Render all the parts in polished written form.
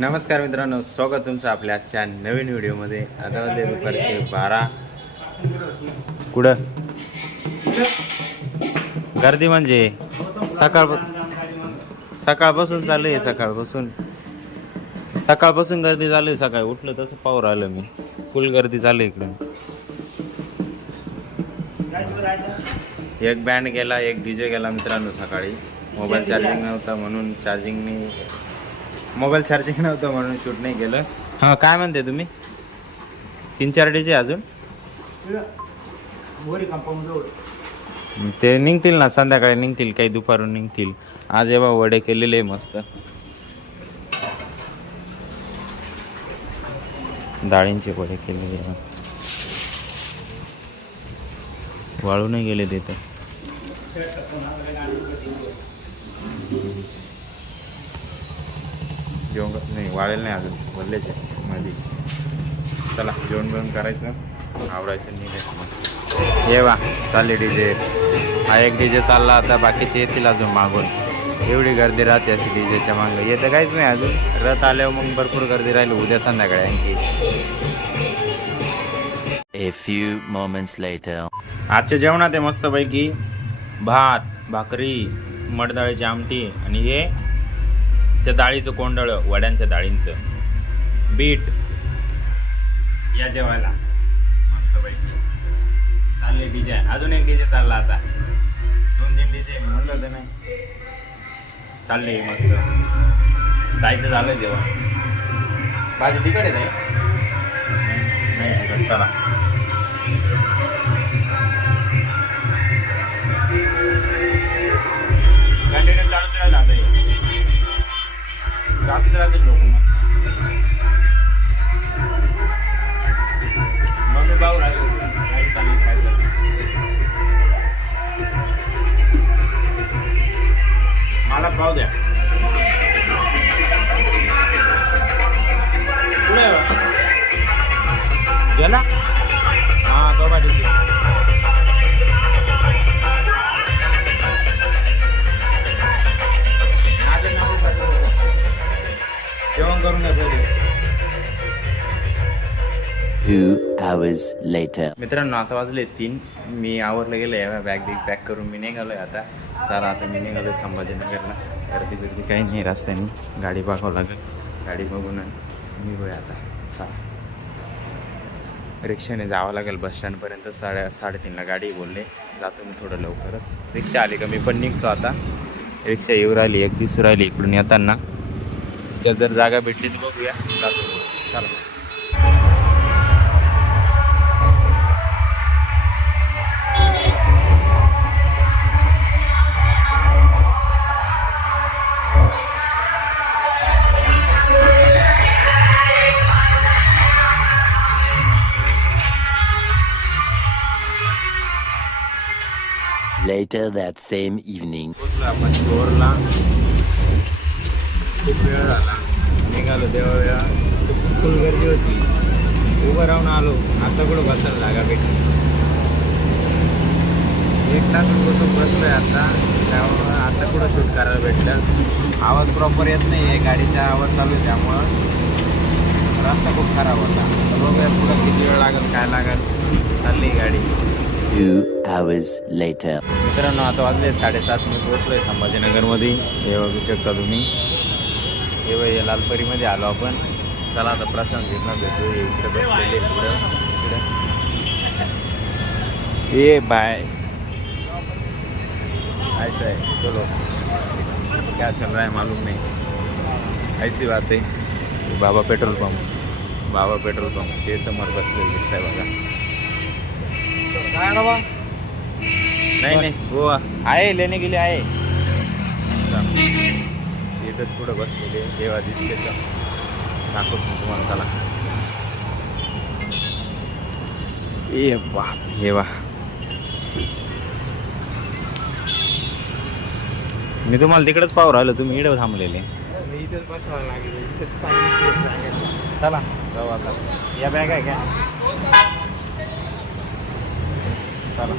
नमस्कार मित्रांनो, स्वागत तुमचं आपल्या आजच्या नवीन व्हिडिओमध्ये. आता वाजले दुपारचे 12. कुठं गर्दी म्हणजे सकाळपासून चालू आहे. सकाळपासून गर्दी चालू आहे. सकाळी उठलं तसं पाहू राहिलं मी, फुल गर्दी चालू आहे इकडं. एक बँड गेला, एक डीजे गेला मित्रांनो. सकाळी मोबाईल चार्जिंग नव्हता म्हणून शूट नाही केलं. हां, काय म्हणते तुम्ही? 3-4 डीजे अजून ते निघतील ना, संध्याकाळी निघतील, काही दुपारून निघतील. आज एव्हा वडे केलेले मस्त, डाळींचे वडे केलेले, वाळू नाही गेले तिथे. जेवण नाही, वाळेल नाही अजून, वल्लेचे मध्ये. चला जेवण बिवण करायचं, आवडायचं, निघायचं मस्त. ये वा चालले डीजे. हा एक डीजे चालला, आता बाकीचे येतील अजून मागून. एवढी गर्दी राहते अशी डीजेच्या मागं. येतं काहीच नाही अजून. रथ आल्यावर मग भरपूर गर्दी राहिली उद्या संध्याकाळी आणखी. A few moments later. आजच्या जेवणात आहे मस्तपैकी भात, भाकरी, मटडाळीची आमटी आणि हे त्या डाळीचं कोंडळं, वड्यांच्या डाळींचं, बीट. या जेवायला मस्तपैकी. चालले डीजे, अजून एक डीजे चालला. आता 2-3 डीजे म्हणलं होतं नाही. चालले मस्त. जायचं झालं जेवण. भाजी तिकड आहे नाही तिकड. चला कंटिन्यू चालूच राहिलं. आता चालूच राहते लोक. मम्मी भाऊ राहिले काय चाललं. मला पाव द्या. पुढे गेला. हां, तो पाठीची जेवण करून घ्या पहिले. 2 hours later. मित्रांनो, आता वाजले 3. मी आवरलं गेलं आहे. बॅग पॅक करून मी निघालो आहे. आता चला, आता मी निघालो आहे संभाजीनगरला. गर्दी काही नाही रस्त्याने. गाडी बघावं लागेल. गाडी बघून निघूया आता. चला, रिक्षाने जावं लागेल बस स्टँडपर्यंत. 3:30ला गाडी बोलले. जातो मी थोडं लवकरच. रिक्षा आली का मी पण निघतो आता. रिक्षा येऊ राहिली, एक दिसू राहिली इकडून येताना. तिच्यात जर जागा भेटली तर बघूया, जातो. चला. Later that same evening. पोचलो आपण स्टोअरला. खूप वेळ झाला. निघालो तेव्हा फुल गर्दी होती. उभं राहून आलो. आता कुठं बसायला जागा भेटली. 1 तास बसून बसलोय आता. त्यामुळं आता कुठं शूट करायला भेटलं. आवाज प्रॉपर येत नाही आहे. गाडीचा आवाज चालू आहे, त्यामुळं रस्ता खूप खराब होता. बघूया पुढं किती वेळ लागेल, काय लागेल. चालली गाडी. 2 hours later. मित्रांनो, आता वाजले 7:30. मी पोहोचलो आहे संभाजीनगरमध्ये. हे बघू शकता तुम्ही. हे लालपरीमध्ये आलो आपण. चला आता प्रशांत जितना भेटू. इकडे बसलेले इकडं. ये बाय, ऐसा है. चलो, क्या चल रहा है मालूम नहीं. ऐसी बात आहे. बाबा पेट्रोल पंप ते समोर बसलेले दिसत आहे बघा. नहीं वो आए लेने के लिए आए. इथंच पुढं बसलेले देवा दिसते. दाखवत मी तुम्हाला. चला. ये बात हे वा. मी तुम्हाला तिकडेच पाहू राहिलो, तुम्ही इकडे थांबलेले. इथेच बसावं लागेल. चला जाऊ आता. या बॅग आहे का? चला.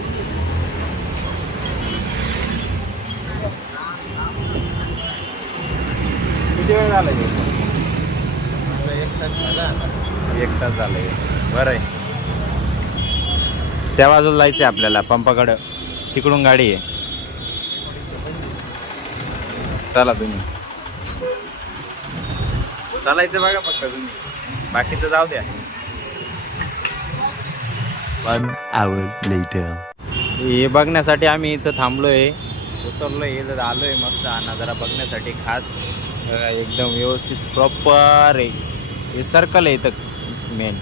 किती वेळ झाला? ना 1 तास झालंय. बरं आहे. त्या बाजूला जायचं आहे आपल्याला पंपाकडं. तिकडून गाडी आहे. चला तुम्ही चालायचं बघा फक्त तुम्ही, बाकीचं जाऊ द्या. 1 hour later. हे बघण्यासाठी आम्ही इथं थांबलोय, उतरलोय, इथं आलोय मस्त नजारा बघण्यासाठी खास. एकदम व्यवस्थित प्रॉपर आहे. हे सर्कल आहे इथं मेन.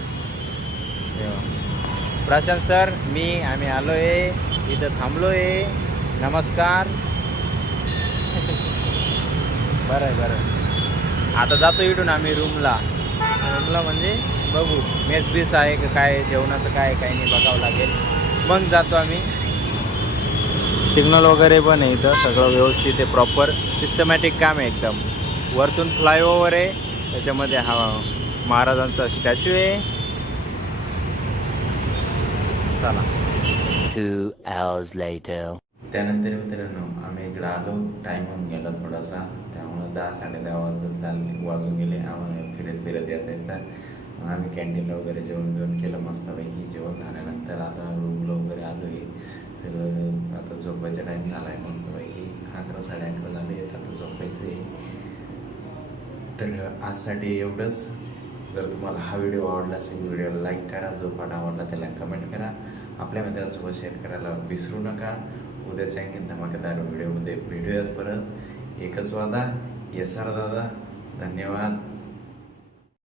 प्रशांत सर आम्ही आलोय इथं थांबलोय. नमस्कार. बरं आहे बरं आहे. आता जातो इथून आम्ही रूमला म्हणजे बघू मेस बीस आहे का काय, जेवणाचं काय काही नाही बघावं लागेल, मग जातो आम्ही. सिग्नल वगैरे पण आहे इथं, सगळं व्यवस्थित आहे, प्रॉपर सिस्टमॅटिक काम आहे एकदम. वरतून फ्लायओव्हर आहे, त्याच्यामध्ये हा महाराजांचा स्टॅच्यू आहे. चला 2 hours later. त्यानंतर मित्रांनो आम्ही इकडं आलो. टाईम होऊन गेला थोडासा, त्यामुळं 10-10:30 वाजून गेले आम्हाला फिरत येतात. आम्ही कॅन्टीनला वगैरे जेवण केलं मस्तपैकी. जेवण झाल्यानंतर आता रूमला वगैरे आलो आहे. सगळं आता झोपायचा टाईम झाला आहे मस्तपैकी. 11-11:30 झाले, आता झोपायचं आहे. तर आजसाठी एवढंच. जर तुम्हाला हा व्हिडिओ आवडला असेल, व्हिडिओला लाईक करा, जो पण आवडला त्याला कमेंट करा, आपल्या मित्रांसोबत शेअर करायला विसरू नका. उद्याच्या आणखी धमाकेदार व्हिडिओमध्ये भेटूयात परत. एकच वादा, येसार दादा. धन्यवाद.